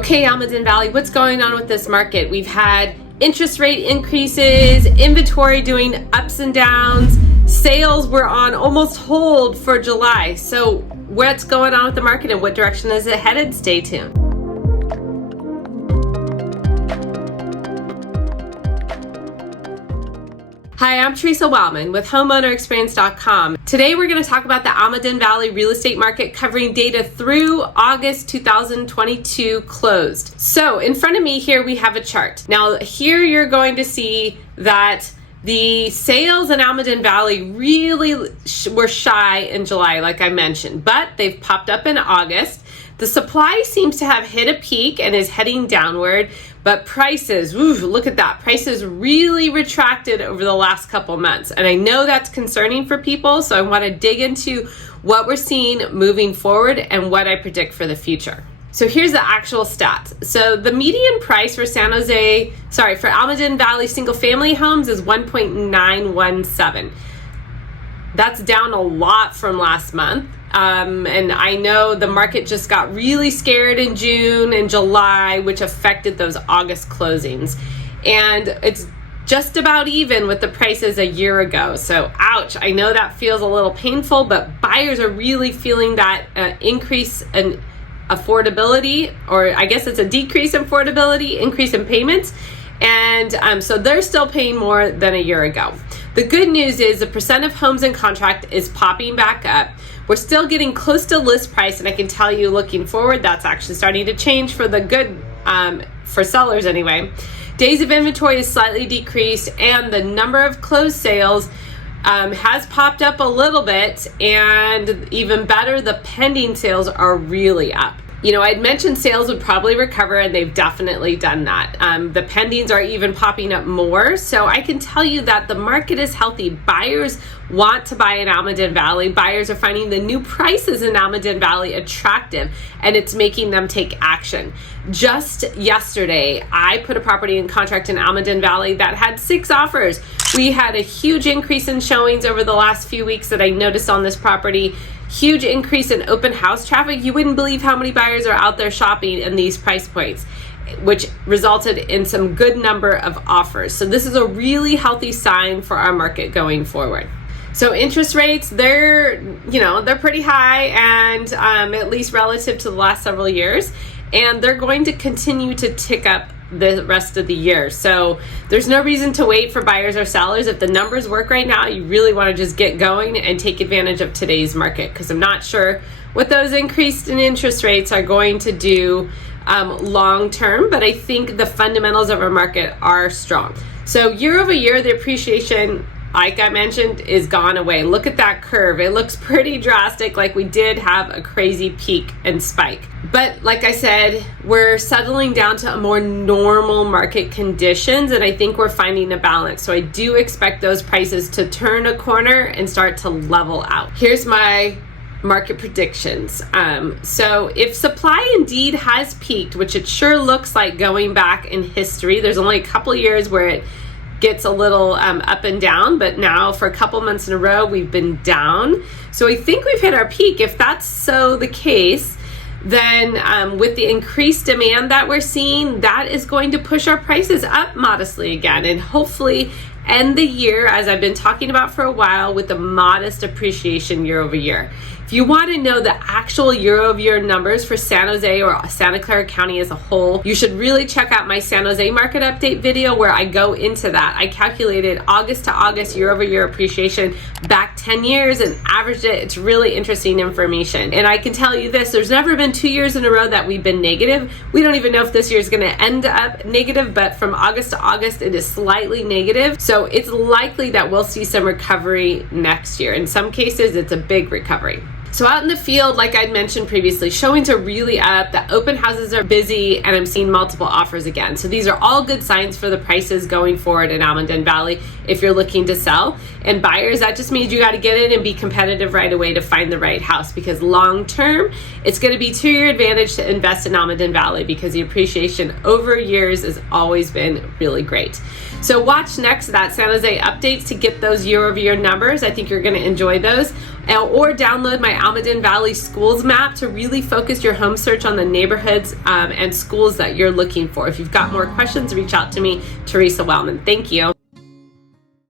Okay, Almaden Valley, what's going on with this market? We've had interest rate increases, inventory doing ups and downs, sales were on almost hold for July. So what's going on with the market and what direction is it headed? Stay tuned. Hi, I'm Theresa Wellman with HomeownerExperience.com. Today we're going to talk about the Almaden Valley real estate market, covering data through August 2022 closed. So in front of me here we have a chart. Now here you're going to see that the sales in Almaden Valley really were shy in July, like I mentioned, but they've popped up in August. The supply seems to have hit a peak and is heading downward, but prices, look at that. Prices really retracted over the last couple months. And I know that's concerning for people, so I want to dig into what we're seeing moving forward and what I predict for the future. So here's the actual stats. So the median price for for Almaden Valley single family homes is 1.917. That's down a lot from last month. And I know the market just got really scared in June and July, which affected those August closings. And it's just about even with the prices a year ago. So ouch, I know that feels a little painful, but buyers are really feeling that increase in affordability, or I guess it's a decrease in affordability, increase in payments. And so they're still paying more than a year ago. The good news is the percent of homes in contract is popping back up. We're still getting close to list price, and I can tell you looking forward, that's actually starting to change for the good, for sellers anyway. Days of inventory is slightly decreased, and the number of closed sales has popped up a little bit, and even better, the pending sales are really up. You know, I'd mentioned sales would probably recover, and they've definitely done that. The pendings are even popping up more. So I can tell you that the market is healthy. Buyers want to buy in Almaden Valley. Buyers are finding the new prices in Almaden Valley attractive, and it's making them take action. Just yesterday, I put a property in contract in Almaden Valley that had 6 offers. We had a huge increase in showings over the last few weeks that I noticed on this property. Huge increase in open house traffic. You wouldn't believe how many buyers are out there shopping in these price points, which resulted in some good number of offers. So this is a really healthy sign for our market going forward. So interest rates, they're pretty high, and at least relative to the last several years, and they're going to continue to tick up the rest of the year. So there's no reason to wait for buyers or sellers. If the numbers work right now, you really want to just get going and take advantage of today's market, because I'm not sure what those increased in interest rates are going to do long term, but I think the fundamentals of our market are strong. So year over year, the appreciation, like I mentioned, is gone away. Look at that curve. It looks pretty drastic, like we did have a crazy peak and spike. But like I said, we're settling down to a more normal market conditions, and I think we're finding a balance. So I do expect those prices to turn a corner and start to level out. Here's my market predictions. So if supply indeed has peaked, which it sure looks like going back in history, there's only a couple years where it gets a little up and down, but now for a couple months in a row we've been down. So I think we've hit our peak. If that's so the case, then with the increased demand that we're seeing, that is going to push our prices up modestly again, and hopefully end the year, as I've been talking about for a while, with a modest appreciation year over year. If you want to know the actual year-over-year numbers for San Jose or Santa Clara County as a whole, you should really check out my San Jose market update video where I go into that. I calculated August to August year-over-year appreciation back 10 years and averaged it. It's really interesting information. And I can tell you this, there's never been 2 years in a row that we've been negative. We don't even know if this year is going to end up negative, but from August to August, it is slightly negative. So it's likely that we'll see some recovery next year. In some cases, it's a big recovery. So out in the field, like I'd mentioned previously, showings are really up, the open houses are busy, and I'm seeing multiple offers again. So these are all good signs for the prices going forward in Almaden Valley if you're looking to sell. And buyers, that just means you got to get in and be competitive right away to find the right house, because long term, it's going to be to your advantage to invest in Almaden Valley, because the appreciation over years has always been really great. So watch next that San Jose updates to get those year-over-year numbers. I think you're going to enjoy those. or download my Almaden Valley schools map to really focus your home search on the neighborhoods and schools that you're looking for. If you've got more questions, reach out to me, Theresa Wellman. Thank you.